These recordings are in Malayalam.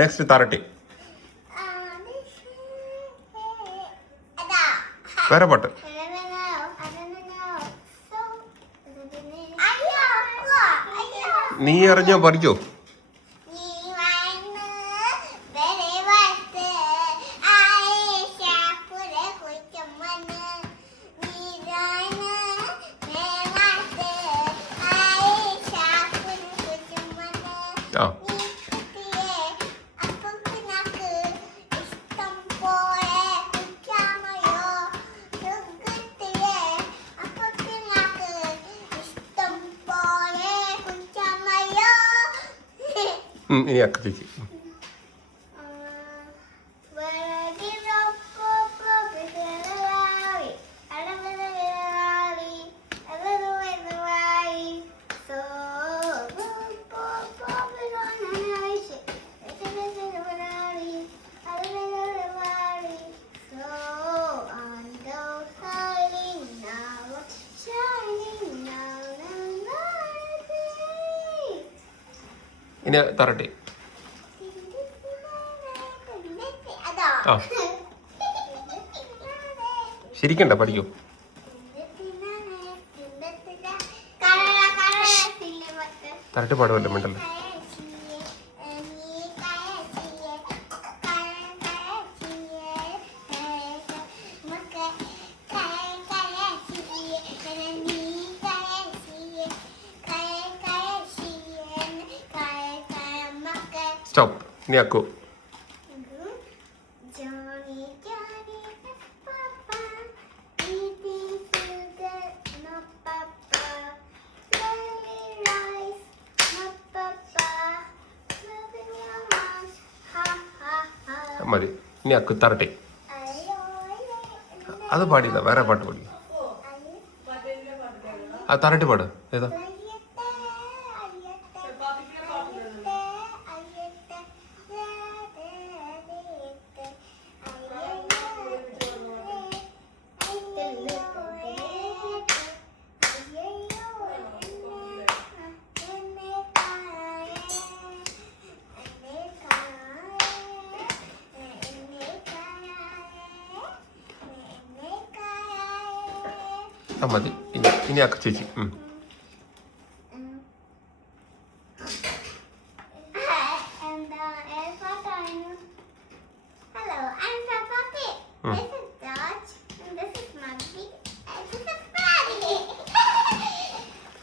നെക്സ്റ്റ് തരട്ടി. വേറെ പാട്ട്. നീ അറിഞ്ഞോ പഠിക്കോ? ആ ഇനി അക്ക ചേച്ചി. ഇനി തരട്ടെ. ആ ശരിക്കണ്ട പഠിക്കൂ. തരട്ടെ പാടുമല്ലോ മിണ്ടല്ലോ. സ്റ്റോപ്പ്. ഇനി അക്കു. മതി. ഇനി അക്കു തരട്ടെ. അത് പാടിയില്ല, വേറെ പാട്ട് പാടി. ആ തരട്ടെ പാട്. ഏതാ? ആ മതി. ഇനി അക്ക ചേച്ചി.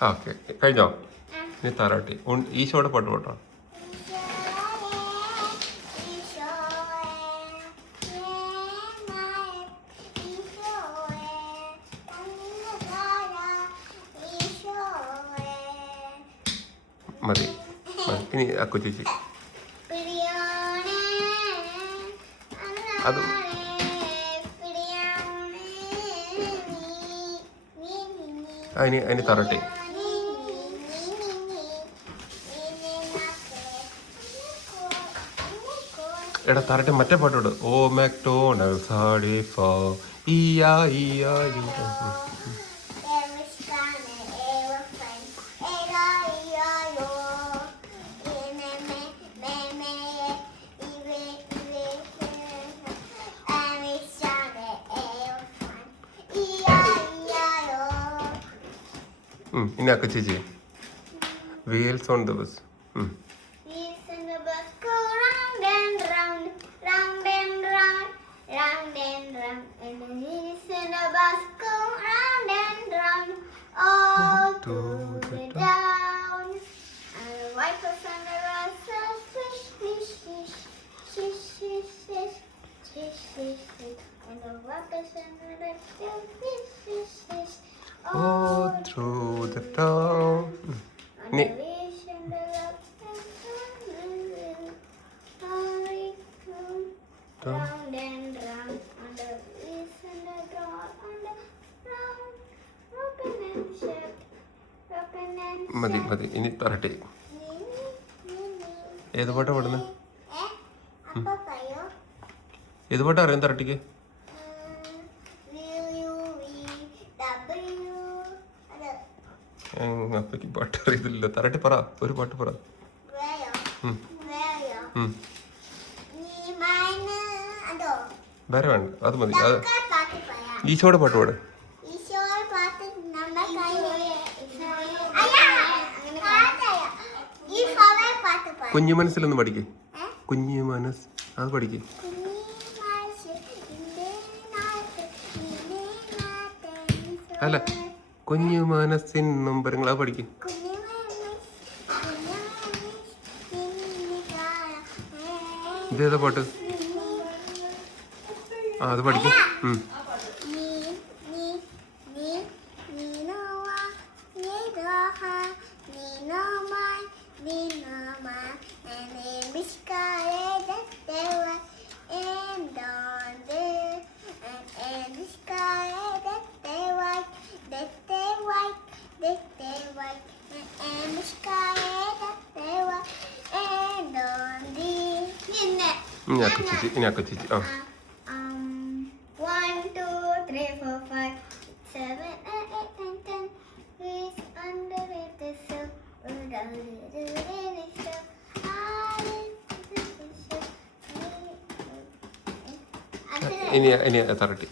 ഓക്കെ കഴിഞ്ഞോ? ഇനി തരാട്ടി. ഈശോടെ പാട്ട് പാട്ടോ. മതി. ഇനി അക്കു ചേച്ചി. അത് അതിന് തരട്ടെ. എടാ തരട്ടെ മറ്റേ പാട്ടോട്. ഓ മാക്ഡോണൽഡ്സ് ഹാർഡി ഫോ ഇയാ ഇയാ ഇയാ. ഇനി അക്ക ചേച്ചി. Wheels on the bus. Oh, through the town. Round and round on the east and the door on the round, open and shut, open and shut. മതി മതി ഇനി തരട്ടെ. ഏത് പാട്ടാ പാടുന്നത്? ഏത് പാട്ടാ അറിയാൻ തരട്ടിക്ക്? അപ്പക്ക് പാട്ട് അറിയത്തില്ല. തരട്ടി പറ, ഒരു പാട്ട് പറ. വേറെ വേണ്ട, അത് മതി. അത് ഈശോയുടെ പാട്ട് പാട്. കുഞ്ഞു മനസ്സിലൊന്ന് പഠിക്കേ. കുഞ്ഞു മനസ്സ് അത് പഠിക്കേ. അല്ല, കുഞ്ഞു മനസ്സിൻ നൊമ്പരങ്ങൾ അത് പഠിക്കേ. ഇതേതാ പാട്ട്? ആ അത് പഠിക്കും. ഇനി അക്ക ചേച്ചി. ആ 1, 2, 3, 4, 5, 7, 8, 9, 10 is underneath the silk. ഇനി തറട്ടി.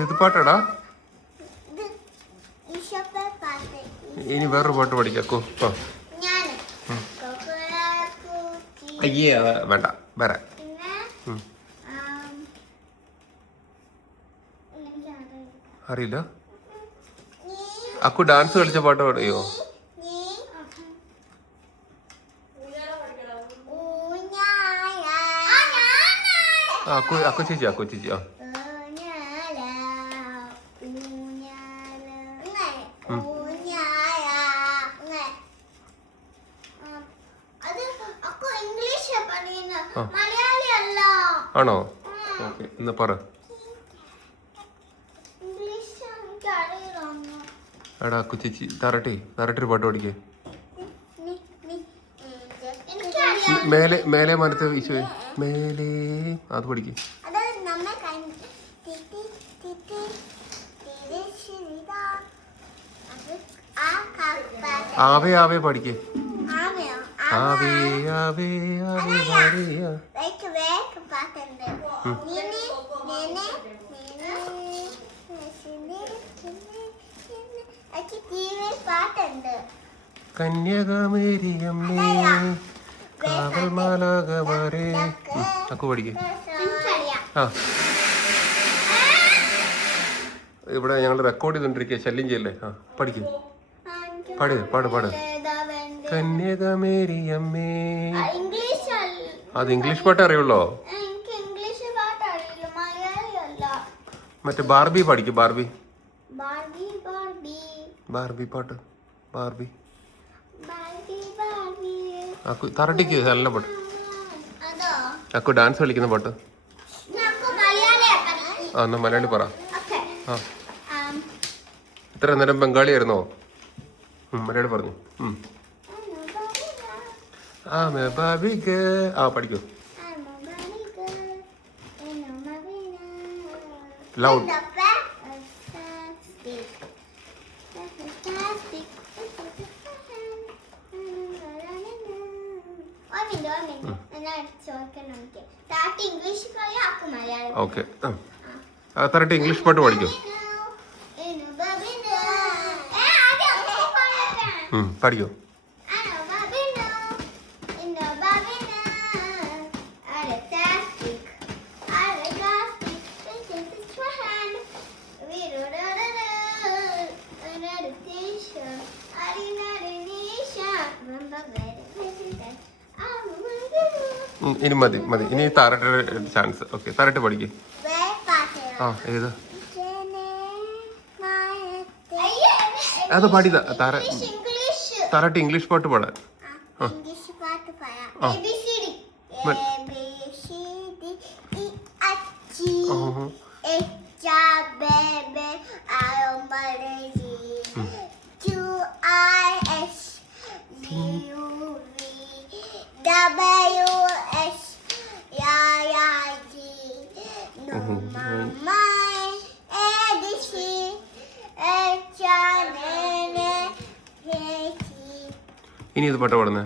ഏത് പാട്ടാടാ? ഇനി വേറൊരു പാട്ട് പഠിക്കാക്കോ. അയ്യേ വേണ്ട, വേറെ. അറിയില്ല. അക്കു ഡാൻസ് കളിച്ച പാട്ട് പാടിയോ? അക്കു ചേച്ചി. ആ ആണോ? ഓക്കെ, എന്നാ പറ. എടാ അക്കു ചേച്ചി തറട്ടി ഒരു പാട്ട് പഠിക്കേ. മേലെ മനത്തെ ഈശോയെ മേലെ അത് പഠിക്കേ. ആവേ ആവേ പഠിക്കേ. ആവേ ആവേ ആവേ മരിയ. കന്യകമേരിയമ്മേ കാവൽ മാലാകമാരേ. അക്കു പഠിക്കേ. ആ ഇവിടെ ഞങ്ങൾ റെക്കോർഡ് ചെയ്തോണ്ടിരിക്കുക, ശല്യം ചെയ്യല്ലേ. ആ പഠിക്കേ. പാട്. കന്യകമേരിയമ്മേ. അത് ഇംഗ്ലീഷ് പാട്ട് അറിയുള്ളോ? മറ്റേ ബാർബി പഠിക്കും. ബാർബി പാട്ട്. ബാർബി അക്കു തറട്ടിക്ക് നല്ല പാട്ട്. അക്കു ഡാൻസ് കളിക്കുന്ന പാട്ട്. ആ എന്നാ മലയാളി പറ. ആ ഇത്ര നേരം ബംഗാളി ആയിരുന്നോ? മലയാളി പറഞ്ഞു. ആ പഠിക്കൂ. ലൗഡ്. ഓക്കെ, തരട്ടെ ഇംഗ്ലീഷ് പാട്ട് പഠിക്കൂ. പഠിക്കൂ. ഇനി മതി. ഇനി താരട്ടെ ചാൻസ്. ഓക്കെ, താരട്ടെ പഠിക്കേ. ആ ഏത് അത് പാടിയതാ? താരട്ടെ ഇംഗ്ലീഷ് പാട്ട് പാടാൻ. ഇനി ഇത് പാട്ട് പാടുന്നേ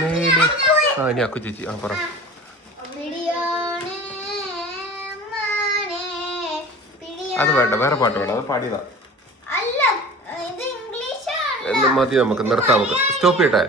മേലെ ആ ഇനി അക്കു ചേച്ചി ആ പറ പിടിയോണേ അമ്മാനേ അത് വേണ്ട വേറെ പാട്ട് വേണ്ട അത് പാടിയതാ അല്ല ഇത് ഇംഗ്ലീഷാണ് മതി നമുക്ക് നിർത്താം നമുക്ക് സ്റ്റോപ്പ് ചെയ്യട്ടെ